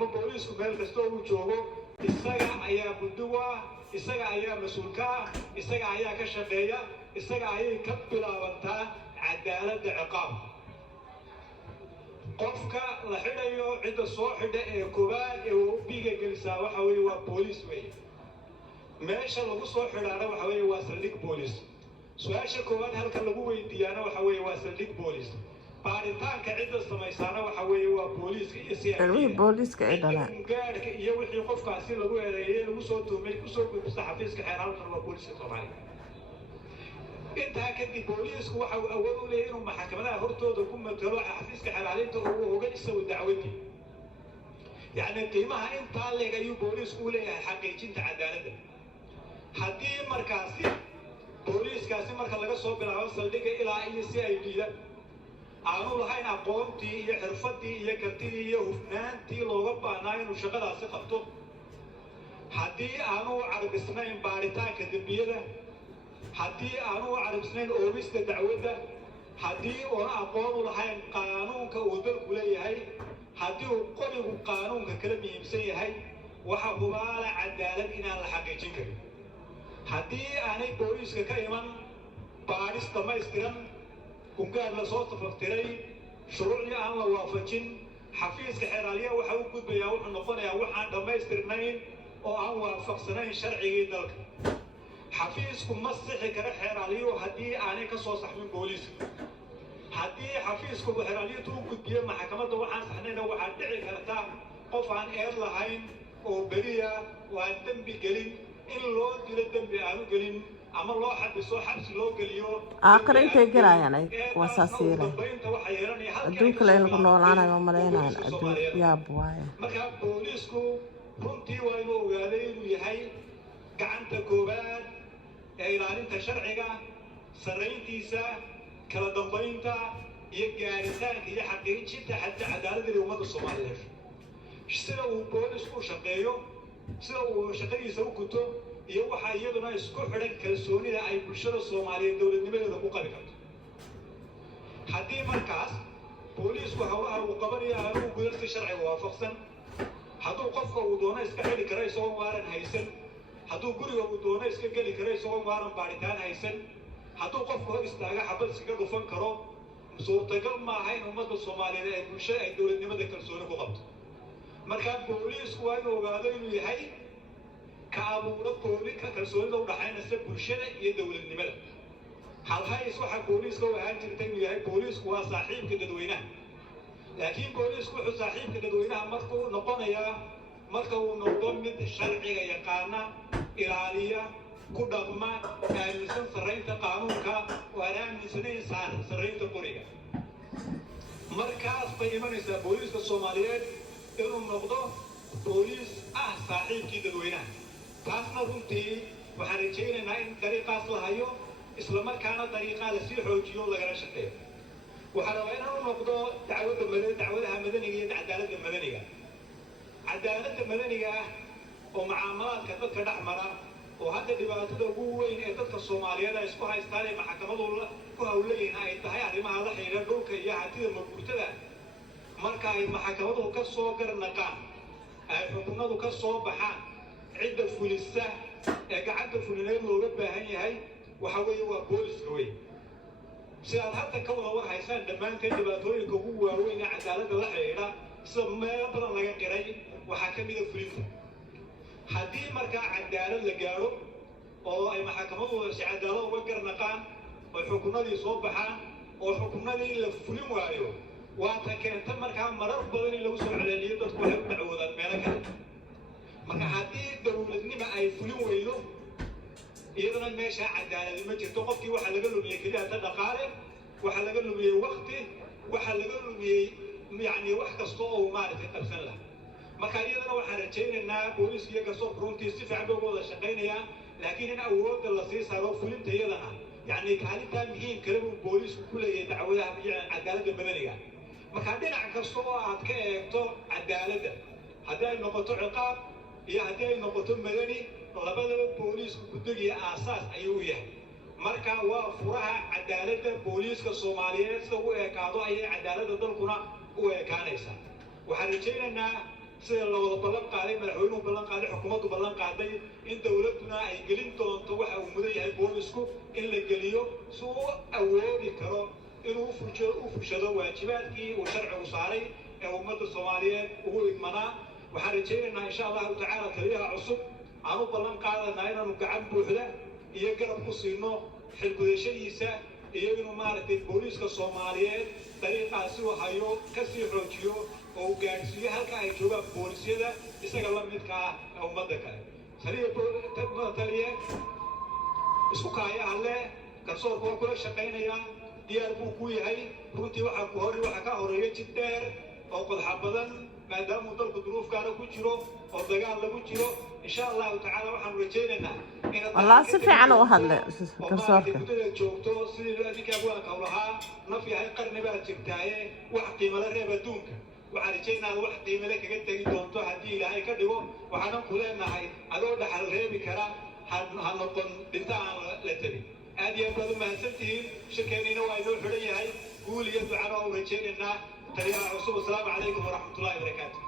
أما بوليس كمال كستو جوجو إسقى أيا بدوا إسقى أيا مسؤولكا إسقى أيا كشقية إسقى أيا كبلا وانتا عدالة عقاب قفك لحديو عند الصوحة كوبان بيجا جلسة وحوي وبوليس وي ماشى لو صوحة أنا وحوي واسلك بوليس سؤال كوبان هل كان لو ويديانا وحوي واسلك بوليس باريتان كعدة سمايسانا وحوي وبوليس المهم بوليس كعدة لا مقارك يوحي قفك عسير لو يريد لو صوته ملك صوت بمستحفظ كحيران وبوليس طبعا intaa kadib booliisku waxa uu awood u leeyahay inuu maxkamadaha hortooda ku matalo xafiiska xalaalinta oo uga isagu dacwadii yani qiimaha intaa leeg ayuu booliisku u leeyahay xaqiijinta cadaaladda haddii markaasi booliiskaasi marka laga soo bilaabo saldhigga ilaa iyo si ay diidaan aanu lahayn aqoontii iyo xirfadii iyo kartidii iyo hufnaantii looga baahnaa inuu shaqadaasi qabto haddii aanu carbisnayn baaritaanka dembiyada haddii aanu carabsanayn oogista dacwadda haddii oona aqoon u lahayn qaanuunka uu dalku leeyahay haddii uu qorigu qaanuunka kala muhiimsan yahay waxa hubaala cadaalad inaan la xaqiijin karin haddii aanay booliiska ka iman baadhis dhamaystiran kungaar la soo tafaftiray shuruucdii aan la waafajin xafiiska xeeraaliya waxa uu gudbayaa wuxuu noqonayaa waxaan dhammaystirnayn oo aan waafaqsanayn sharcigii dalka xafiisku ma sixi kara xeeraaliyo haddii aanay ka soo saxmin booliiska haddii xafiisku xeeraaliyadu u gudbiyo maxkamadda waxaan saxnayna waxaa dhici karta qof aan eed lahayn oo beriya oo aan dembi gelin in loo dilo dembi aanu gelin ama loo xabiso xabsi loo geliyo aakhir intay galayaan ay wasaasiira adduunka la lagu noolaanayo malaynaan adduun yaab waaye marka booliisku runtii waa inuu ogaaday inuu yahay gacanta koobaad ee ilaalinta sharciga sarreyntiisa kala dambeynta iyo gaaritaanka iyo xaqiijinta cadaaladda ummadda Soomaaliyeed sida uu boolisku u shaqeeyo sida uu shaqadiisa u guto iyo waxa iyaduna isku xidhan kalsoonida ay bulshada Soomaaliyeed dowladnimadeeda ku qabi karto haddii markaas boolisku hawlaha uu qabanayo aanu gudasta sharciga waafaqsan hadduu qofka uu doono iska xidhi karo isagoo waaran haysan hadduu guriga uu doono iska geli karo isagoo waaran baaritaan haysan hadduu qofku hor istaaga xabad iskaga dhufan karo suurtagal maaha in ummadda Soomaaliyeed ay bulshada ay dowladnimada kalsooni ku qabto marka boolisku waa inuu ogaado inuu yahay ka abuuro booliska kalsoonida u dhaxaynaysa bulshada iyo dowladnimada halhays waxa booliska u ahaan jirtay inuu yahay boolisku waa saaxiibka dadweynaha laakiin boolisku wuxuu saaxiibka dadweynaha markuu noqonayaa marka uu noqdo mid sharciga yaqaana ilaaliya ku dhaqma aaminsan sarreynta qaanuunka oo aan aaminsanayn sarreynta qoriga markaas bay imanaysaa booliska Soomaaliyeed inuu noqdo boolis ah saaxiibkii dadweynaha taasna runtii waxaan rajaynaynaa in dariiqaas la hayo isla markaana dariiqaa la sii xoojiyo lagala shaqeeyo waxaan rabaa inaan u noqdo dacwadaha madaniga iyo cadaaladda madaniga ah oo mucaamalaadka dadka dhex mara oo hadda dhibaatada ugu weyn ee dadka Soomaaliyeed ay isku haystaan ee maxkamadu ku hawleeyeen ay tahay arrimaha la xiriira dhulka iyo hantida maguurtada marka ay maxkamadu ka soo garnaqaan ay xukuumadu ka soo baxaan cidda fulisa ee gacanta fulineed looga baahan yahay waxa weeye waa booliska weyn sidaad hadda ka wada war haysaan dhammaanteen dhibaatooyinka ugu waaweyn ee cadaaladda la xiriira sida meelo badan laga qiray waxaa ka mid ah fulinta haddii markaa cadaalad la gaaro oo ay maxkamadu si cadaalad uga garnaqaan oo xukuumadii soo baxaan oo xukuumadii la fulin waayo waa ta keenta markaa marar badan in lagu soo celeeliyo dadku waxay u dacwoodaan meelo kale marka haddii dowladnimo ay fulin weydo iyadana meesha cadaalad ma jirto qofkii waxa laga lumiyay kaliya dhaqaale waxa laga lumiyay waqti waxa laga lumiyay yani wax kasta oo maaragtay qabsan lahaa marka iyadana waxaan rajaynaynaa booliska iyo garsoorka runtii si fiican bay uga wada shaqaynayaan laakiin in awoodda la sii saaro fulinta iyadana يعني كارثة مهم كلام البوليس وكل يدعوها عدالة مدنية ما كان دين عن كسوة كأكتر عدالة هذا النقطة عقاب هي هذا النقطة مدني لبدا البوليس كدقي أساس أيوية مركا وفرها عدالة البوليس كصوماليين سووا كادو أي عدالة دلكنا وكانيسا وحرجينا sida la wada ballan qaaday madaxweynuhu ballan qaaday xukuumaddu ballan qaaday in dawladuna ay gelin doonto waxa uu mudan yahay boolisku in la geliyo si uu awoodi karo inuu u fushado waajibaadkii uu sharcigu saaray ee ummadda Soomaaliyeed ugu idmanaa waxaan rajaynaynaa insha Allahu tacaala taliyaha cusub aanu ballan qaadanaa inaanu gacan buuxda iyo garab ku siino xilgudashadiisa iyo inuu maaragtay booliska Soomaaliyeed dariiqaasi uu hayo ka sii xoojiyo oo uu gaadhsiiyo halka ay joogaan boolisyada isaga la midka ah ee ummadda kale taliye isku kaaya alle garsoorka waa kula shaqaynayaan diyaar buu ku yahay runtii waxaa ka horeeya jid dheer oo qodxa badan maadaama dalku duruufkaana ku jiro oo dagaal lagu jiro insha Allahu tacaala waxaan rajaynaynaa والله سفي عنه واحد لا كرسورك joogto sidii adinka waan ka lahaa naf yahay qarni baa jirtaaye wax qiimo la reeb adduunka waxaan rajaynayaa wax qiimo leh kaga tagi doonto haddii Ilaahay ka dhigo waxaan ku leenahay adoo dhaxal reebi kara ha noqon dhintaan la tagi aad iyo aad u mahadsantihiin shirkeenina waa inoo xidhan yahay guul iyo ducana oo rajaynaynaa taliyaha cusub. Assalaamu calaykum waraxmatullaahi wabarakaatuh.